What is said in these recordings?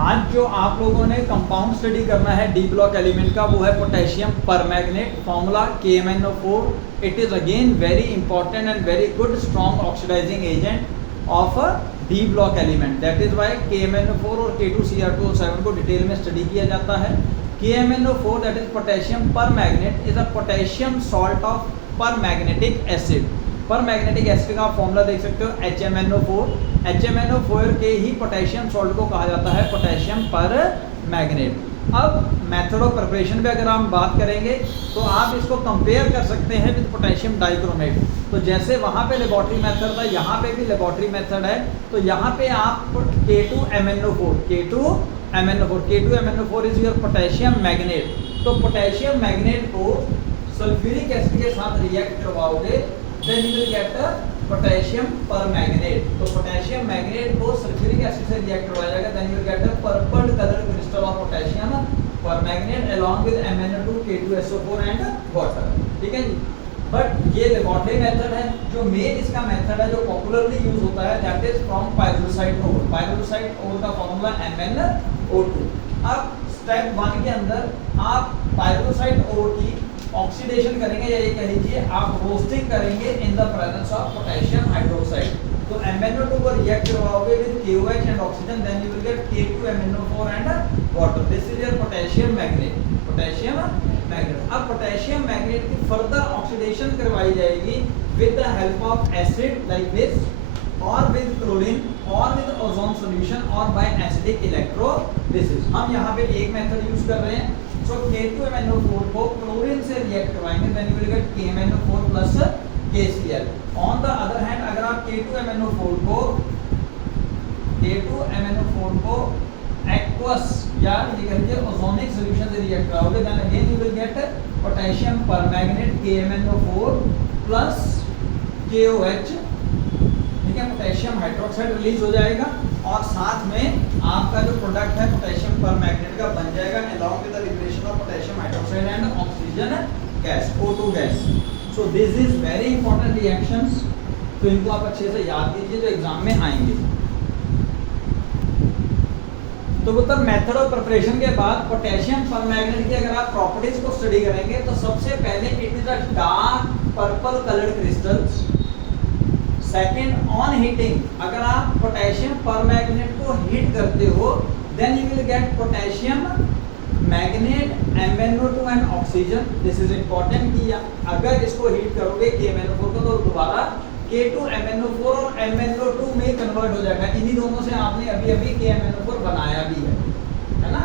आज जो आप लोगों ने कंपाउंड स्टडी करना है डी ब्लॉक एलिमेंट का, वो है potassium permanganate, formula KMnO4। It is again very important and very good strong oxidising agent of a d block element. That is why KMnO4 और K2Cr2O7 को डिटेल में study किया जाता है। KMnO4 that is potassium permanganate is a potassium salt of permagnetic acid. Permagnetic acid का आप formula देख सकते हो HMnO4। HMnO4 के ही पोटेशियम सॉल्ट को कहा जाता है पोटेशियम परमैंगनेट। अब मेथड ऑफ प्रिपरेशन पे अगर हम बात करेंगे तो आप इसको कंपेयर कर सकते हैं विद पोटेशियम डाइक्रोमेट। तो जैसे वहाँ पे लेबोरेटरी मेथड था, यहाँ पे भी लेबोरेटरी मेथड है। तो यहाँ पे आप K2MnO4 is your potassium magnet. तो पोटेशियम मैग्नेट को सल्फ्यूरिक एसिड के साथ रिएक्ट करवाओगे, then you will get potassium permanganate. तो पोटेशियम मैग्नेट को सल्फ्यूरिक एसिड से रिएक्ट करवाया जाएगा, then you will get a purple colour crystal of potassium permanganate along with MnO2 K2SO4 and water. ठीक है जी। बट ये लेबोरेटरी मेथड है। जो मेन इसका मेथड है जो पॉपुलरली यूज होता है दैट इज फ्रॉम पाइरोलुसाइड ओर। पाइरोलुसाइड ओर का फॉर्मूला MnO2। अब स्टेप 1 के अंदर आप पाइरोलुसाइड ओर की ऑक्सीडेशन करेंगे, या ये कह लीजिए आप रोस्टिंग करेंगे in the presence of potassium hydroxide. तो MnO2 को रिएक्ट करवाओगे with KOH and oxygen, then you will get K2MnO4 and water. This is your potassium manganate. Potassium manganate. अब पोटेशियम मैग्नेट की फर्दर ऑक्सीडेशन करवाई जाएगी with the help of acid like this और with chlorine और with ozone solution और by acidic electrolysis. हम यहाँ पे एक मेथड यूज कर रहे हैं। So K2MnO4 को क्लोरीन से रिएक्ट करवाएंगे, then you will get KMnO4 plus KCl। On the other hand, अगर आप K2MnO4 को एक्वस या ये कह लीजिए ओजोनिक सॉल्यूशन से रिएक्ट कराओगे, then again you will get potassium permanganate KMnO4 plus KOH। ठीक है, पोटेशियम हाइड्रोक्साइड रिलीज हो जाएगा और साथ में आपका जो प्रोडक्ट है पोटेशियम परमैंगनेट का बन जाएगा along with the liberation of potassium hydroxide and oxygen gas, O2 gas। So this is very important reactions। तो इनको आप अच्छे से याद कीजिए जो एग्जाम में आएंगे। तो मतलब मेथड ऑफ प्रिपरेशन के बाद पोटेशियम परमैंगनेट की अगर आप प्रॉपर्टीज को स्टडी करेंगे तो सबसे पहले it is a dark purple coloured crystal. Second, on heating अगर आप पोटेशियम परमैंगनेट को हीट करते हो then you will get potassium manganate MnO2 and oxygen. This is important कि अगर इसको हीट करोगे KMnO4 को तो दोबारा K2MnO4 और MnO2 में कन्वर्ट हो जाएगा। इन्हीं दोनों से आपने अभी अभी KMnO4 बनाया भी है ना।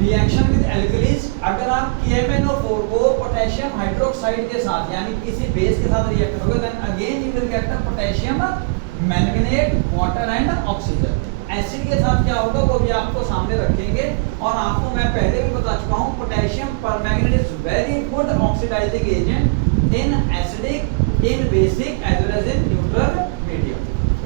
रिएक्शन विद एल्कलीज अगर आप KMnO4 को पोटेशियम हाइड्रोक्साइड के साथ यानी किसी बेस के साथ रिएक्ट करोगे then again you will get the potassium manganate water and oxygen. Acid के साथ क्या होगा वो भी आपको सामने रखेंगे और आपको मैं पहले भी बता चुका हूं potassium permanganate is very good oxidising agent in acidic, in basic as well as in neutral medium.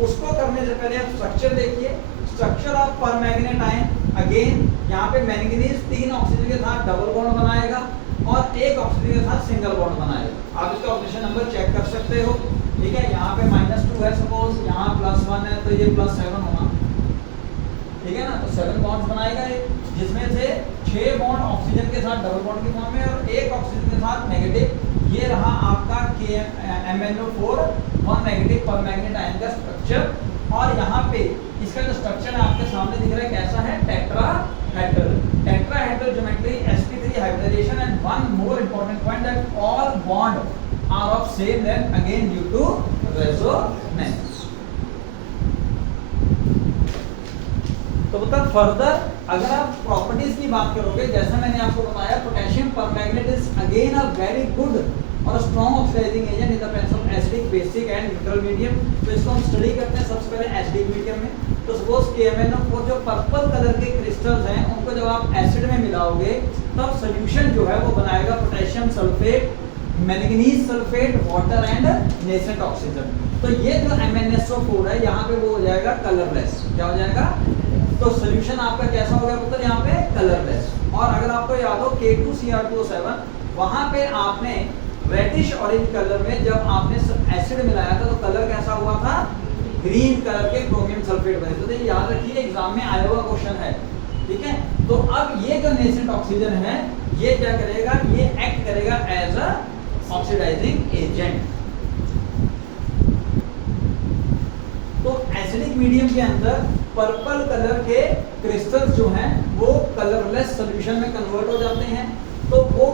उसको करने से पहले आप स्ट्रक्चर देखिए। Structure of permanganate ion again यहाँ पे मैंगनीज 3 ऑक्सीजन के साथ डबल बॉन्ड बनाएगा और 1 ऑक्सीजन के साथ सिंगल बॉन्ड बनाएगा। आप इसका ऑक्सीजन नंबर चेक कर सकते हो। ठीक है, यहाँ पे -2 है सपोज, यहाँ +1 है तो ये +7 होगा। ठीक है ना, तो 7 बॉन्ड्स बनाएगा ये, जिसमें से 6 बॉन्ड ऑक्सीजन के साथ डबल बॉन्ड के फॉर्म में और 1 ऑक्सीजन के साथ नेगेटिव। ये रहा आपका MnO4 1 नेगेटिव परमैंगनेट आयन का स्ट्रक्चर। और यहाँ पे इसका जो स्ट्रक्चर है आपके सामने दिख रहा है कैसा है, tetrahedral. Tetrahedral geometry, sp3 hybridisation and one more important point that all bond are of same length again due to resonance. तो मतलब फर्दर अगर आप प्रॉपर्टीज की बात करोगे जैसा मैंने आपको बताया potassium permanganate is again a very good और strong oxidising agent in the presence of acidic, basic and neutral medium. तो इसको हम स्टडी करते हैं सबसे पहले एसिडिक मीडियम में। तो सपोज KMnO4 जो पर्पल कलर के क्रिस्टल्स हैं उनको जब आप एसिड में मिलाओगे तब सोल्यूशन जो है वो बनाएगा potassium sulphate, manganese sulphate, water and nascent oxygen. तो ये जो MnSO4 है यहाँ पे वो हो जाएगा कलरलेस। क्या हो जाएगा? तो सोल्यूशन आपका कैसा हो गया पुत्र, यहाँ पे कलरलेस। और अगर आपको याद हो K2Cr2O7 वहां पे आपने रेडिश ऑरेंज कलर में जब आपने एसिड मिलाया था तो कलर कैसा हुआ था, ग्रीन कलर के क्रोमियम सल्फेट बने। तो ये याद रखिए, एग्जाम में आया हुआ क्वेश्चन है, ठीक है। तो अब ये जो नेसेंट ऑक्सीजन है ये क्या करेगा, ये एक्ट करेगा एज अ ऑक्सीडाइजिंग एजेंट। तो एसिडिक मीडियम के अंदर पर्पल कलर के क्रिस्टल्स जो हैं वो कलरलेस सॉल्यूशन में कन्वर्ट हो जाते हैं। तो वो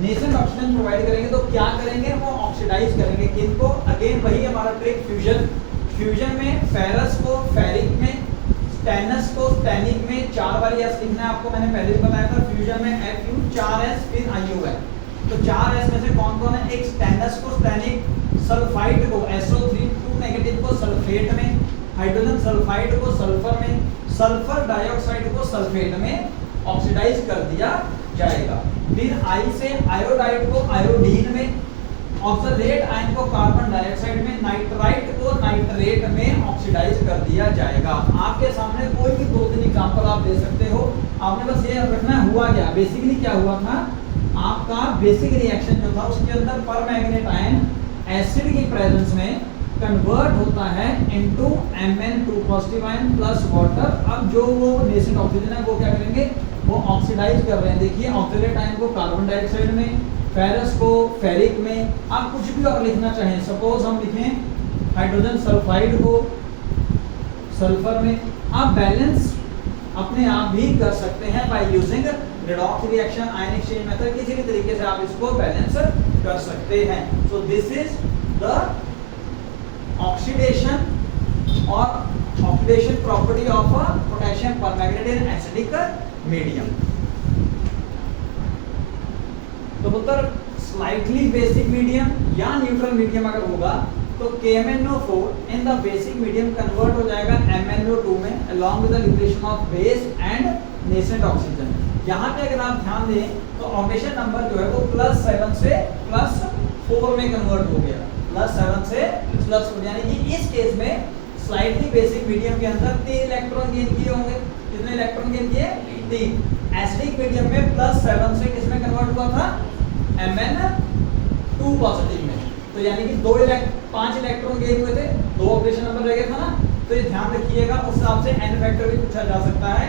नेसेंट ऑक्सीजन प्रोवाइड करेंगे, तो क्या करेंगे, वो ऑक्सीडाइज करेंगे किनको, अगेन वही हमारा ट्रिक फ्यूजन। फ्यूजन में फेरस को फेरिक में, स्टेनस को स्टेनिक में, 4 बार यस लिखना है आपको, मैंने पहले भी बताया था। फ्यूजन में Fu 4s फिर Iu है, तो 4s में से कौन कौन है, एक स्टेनस को स्टेनिक, सल्फाइड को SO3 2 नेगेटिव को सल्फेट में, हाइड्रोजन सल्फाइड को सल्फर में, सल्फर डाइऑक्साइड को सल्फेट में ऑक्सीडाइज कर दिया जाएगा। फिर I से आयोडाइड को आयोडीन में, ऑक्सीडेट आयन को कार्बन डाइऑक्साइड में, नाइट्राइट को नाइट्रेट में ऑक्सीडाइज कर दिया जाएगा। आपके सामने कोई भी 2-3 एग्जांपल आप दे सकते हो। आपने बस ये रखना है हुआ क्या, बेसिकली क्या हुआ था, आपका बेसिक रिएक्शन जो था उसके अंदर परमैंगनेट आयन एसिड की प्रेजेंस में कन्वर्ट होता है into Mn2 positive ion plus water. अब जो वो नेसेंट ऑक्सीजन है वो क्या करेंगे, वो ऑक्सीडाइज कर रहे हैं। देखिए ऑक्सीडेट आयन को कार्बन डाइऑक्साइड में, फेरस को फेरिक में, आप कुछ भी और लिखना चाहें, सपोज हम लिखें हाइड्रोजन सल्फाइड को सल्फर में। आप बैलेंस अपने आप भी कर सकते हैं by using redox reaction, ion exchange method, किसी भी तरीके से आप इसको बैलेंस कर सकते हैं। So this is the oxidation और oxidation property of potassium permanganate in acidic medium. तो पुत्र स्लाइटली बेसिक मीडियम या न्यूट्रल मीडियम अगर होगा तो KMnO4 in the basic medium convert हो जाएगा MnO2 में along with the liberation of base and nascent oxygen. यहाँ पे अगर आप ध्यान दें तो ऑक्सीडेशन नंबर जो है वो +7 से +4 में कन्वर्ट हो गया, +7 से +4, यानी कि इस केस में स्लाइटली बेसिक मीडियम के अंदर 3 इलेक्ट्रॉन गेन किए होंगे। कितने इलेक्ट्रॉन गेन किए, 3। एसिडिक मीडियम में +7 से किस में कन्वर्ट हुआ था, Mn2 पॉजिटिव में। तो यानी कि 5 इलेक्ट्रॉन गेन हुए थे, 2 ऑक्सीडेशन नंबर रह गया था ना। तो ये ध्यान रखिएगा, उस हिसाब से n फैक्टर भी पूछा जा सकता है।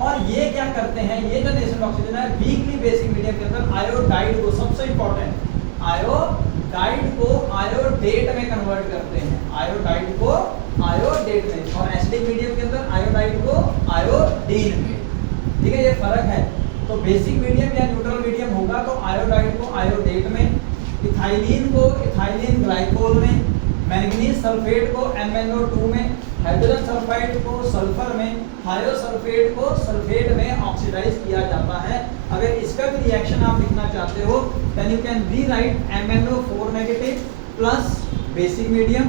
और ये क्या करते हैं, ये जो नेसेंट ऑक्सीजन है वीकली बेसिक मीडियम के अंदर आयोडाइड को, सबसे इंपॉर्टेंट आयोडाइड को आयोडेट में कन्वर्ट करते हैं, आयोडाइड को आयोडेट में, और एसिडिक मीडियम के अंदर आयोडाइड को आयोडीन में। ठीक है, ये फर्क है। तो बेसिक मीडियम या न्यूट्रल मीडियम होगा तो आयोडाइड को आयोडेट में, इथाइलिन को इथाइलिन ग्लाइकोल में, मैंगनीज सल्फेट को MnO2 में, हाइड्रोजन सल्फाइड को सल्फर में, थायोसल्फेट को सल्फेट में ऑक्सीडाइज किया जाता है। अगर इसका भी रिएक्शन आप लिखना चाहते हो then you can rewrite MnO4 negative plus basic medium,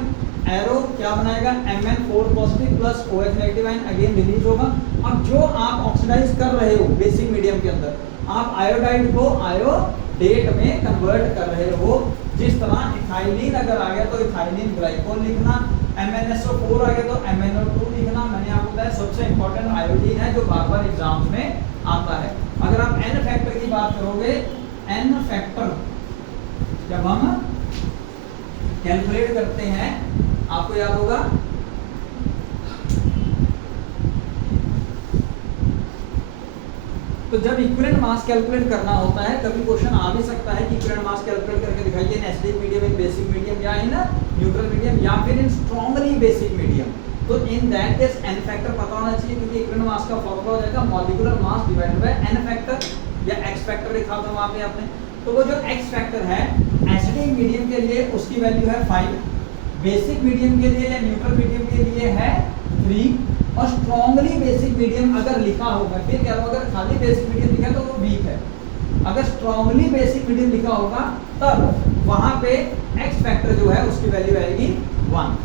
arrow क्या बनाएगा, Mn4 positive plus OH negative ion again release होगा। अब जो आप ऑक्सीडाइज कर रहे हो बेसिक मीडियम के अंदर, आप आयोडाइड को आयोडेट में कन्वर्ट कर रहे हो। जिस तरह इथाइलिन अगर आ गया तो इथाइलिन ग्लाइकोल लिखना, MnSO4 आ गया तो MnO2 लिखना। मैंने आपको बताया सबसे इंपॉर्टेंट आयोडीन है जो बार बार एग्जाम्स में आता है। अगर आप n फैक्टर की बात करोगे, n फैक्टर जब हम कैलकुलेट करते हैं, आपको याद होगा तो जब इक्विवेलेंट मास कैलकुलेट करना होता है, कभी क्वेश्चन आ भी सकता है कि इक्विवेलेंट मास कैलकुलेट करके दिखाइए इन एसिडिक मीडियम, इन बेसिक मीडियम, या इन न्यूट्रल मीडियम, या फिर इन स्ट्रांगली बेसिक मीडियम। तो in that case n factor पता होना चाहिए, क्योंकि इक्विवेलेंट मास का फॉर्मूला हो जाएगा molecular mass divided by n factor, या x फैक्टर लिखा था वहां पे आपने। तो वो जो x फैक्टर है एसिडिक मीडियम के लिए उसकी वैल्यू है 5, बेसिक मीडियम के लिए या न्यूट्रल मीडियम के लिए है 3, और स्ट्रांगली बेसिक मीडियम अगर लिखा होगा, फिर क्या होगा, अगर खाली बेसिक मीडियम लिखा है तो वो वीक है, अगर स्ट्रांगली बेसिक मीडियम लिखा होगा तब वहां पे x फैक्टर जो है उसकी वैल्यू आएगी 1।